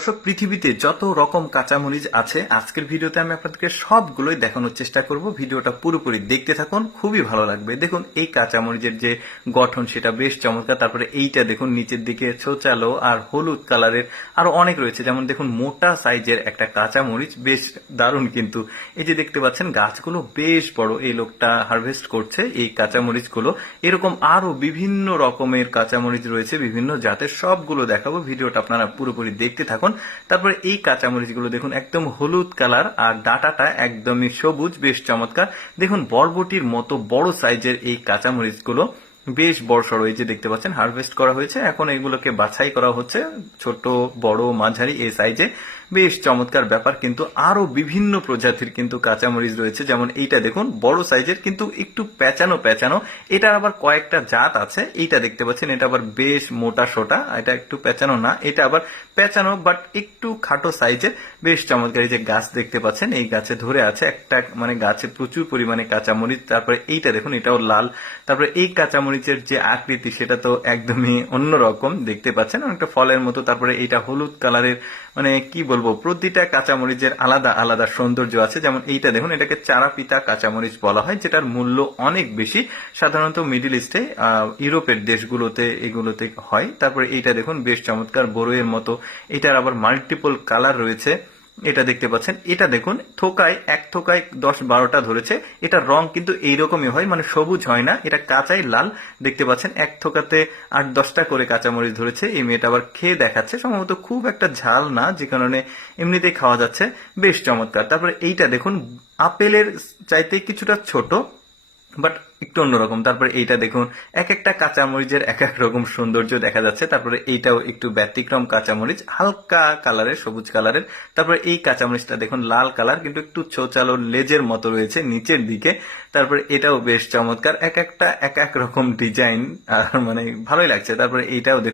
দর্শক, পৃথিবীতে যত রকম কাঁচামরিচ আছে আজকের ভিডিওতে আমি আপনাদেরকে সবগুলোই দেখানোর চেষ্টা করব। ভিডিওটা পুরোপুরি দেখতে থাকুন, খুবই ভালো লাগবে। দেখুন এই কাঁচামরিচের যে গঠন সেটা বেশ চমৎকার। তারপরে এইটা দেখুন নিচের দিকে ছোচালো আর হলুদ কালারের আরো অনেক রয়েছে। যেমন দেখুন মোটা সাইজের একটা কাঁচামরিচ, বেশ দারুণ। কিন্তু এই যে দেখতে পাচ্ছেন গাছগুলো বেশ বড়, এই লোকটা হারভেস্ট করছে এই কাঁচামরিচগুলো। এরকম আরো বিভিন্ন রকমের কাঁচামরিচ রয়েছে, বিভিন্ন জাতের, সবগুলো দেখাবো। ভিডিওটা আপনারা পুরোপুরি দেখতে থাকুন। তারপরে এই কাঁচামরিচগুলো দেখুন একদম হলুদ কালার আর ডাটাটা একদমই সবুজ, বেশ চমৎকার। দেখুন বরবটির মতো বড় সাইজের এই কাঁচামরিচগুলো বেশ বড় সড়ো। এই যে দেখতে পাচ্ছেন হারভেস্ট করা হয়েছে, এখন এগুলোকে বাছাই করা হচ্ছে ছোট বড় মাঝারি এই সাইজে। বেশ চমৎকার ব্যাপার। কিন্তু আরো বিভিন্ন প্রজাতির কিন্তু কাঁচামরিচ রয়েছে। যেমন এইটা দেখুন বড় সাইজের কিন্তু একটু প্যাঁচানো প্যাঁচানো, এটার আবার কয়েকটা জাত আছে। এইটা দেখতে পাচ্ছেন এটা আবার বেশ মোটা সোটা, এটা একটু প্যাঁচানো না, এটা আবার প্যাঁচানো বাট একটু খাটো সাইজের, বেশ চমৎকার। এই যে গাছ দেখতে পাচ্ছেন, এই গাছে ধরে আছে একটা, মানে গাছে প্রচুর পরিমাণে কাঁচামরিচ। তারপরে এইটা দেখুন এটাও লাল। তারপরে এই কাঁচামরিচের যে আকৃতি সেটা তো একদমই অন্যরকম, দেখতে পাচ্ছেন অনেকটা ফলের মতো। তারপরে এইটা হলুদ কালারের, মানে কি বলবো, প্রতিটা কাঁচামরিচের আলাদা আলাদা সৌন্দর্য আছে। যেমন এইটা দেখুন এটাকে চারাপিতা কাঁচামরিচ বলা হয়, যেটার মূল্য অনেক বেশি, সাধারণত মিডিল ইস্টে ইউরোপের দেশগুলোতে এগুলোতে হয়। তারপরে এইটা দেখুন বেশ চমৎকার বড়ইয়ের মতো, এটার আবার মাল্টিপল কালার রয়েছে। এটা দেখতে পাচ্ছেন, এটা দেখুন থোকায় এক থোকায় 10-12টা ধরেছে। এটার রং কিন্তু এইরকমই হয়, মানে সবুজ হয় না, এটা কাঁচাই লাল। দেখতে পাচ্ছেন এক থোকাতে 8-10টা করে কাঁচামরিচ ধরেছে। এই মেয়েটা আবার খেয়ে দেখাচ্ছে, সম্ভবত খুব একটা ঝাল না, যে কারণে এমনিতেই খাওয়া যাচ্ছে, বেশ চমৎকার। তারপরে এইটা দেখুন আপেলের চাইতে কিছুটা ছোট বাট একটু অন্যরকম। তারপরে এইটা দেখুন এক একটা কাঁচামরিচের এক এক রকম সৌন্দর্য দেখা যাচ্ছে। তারপরে এইটাও একটু ব্যতিক্রম কাঁচামরিচ, হালকা কালারের, সবুজ কালারের। তারপরে এই কাঁচামরিচটা দেখুন লাল কালার, কিন্তু একটু চোচালো লেজের মতো রয়েছে নিচের দিকে। তারপরে এটাও বেশ চমৎকার, এক একটা এক এক রকম ডিজাইন, আর মানে ভালোই লাগছে। তারপরে এইটাও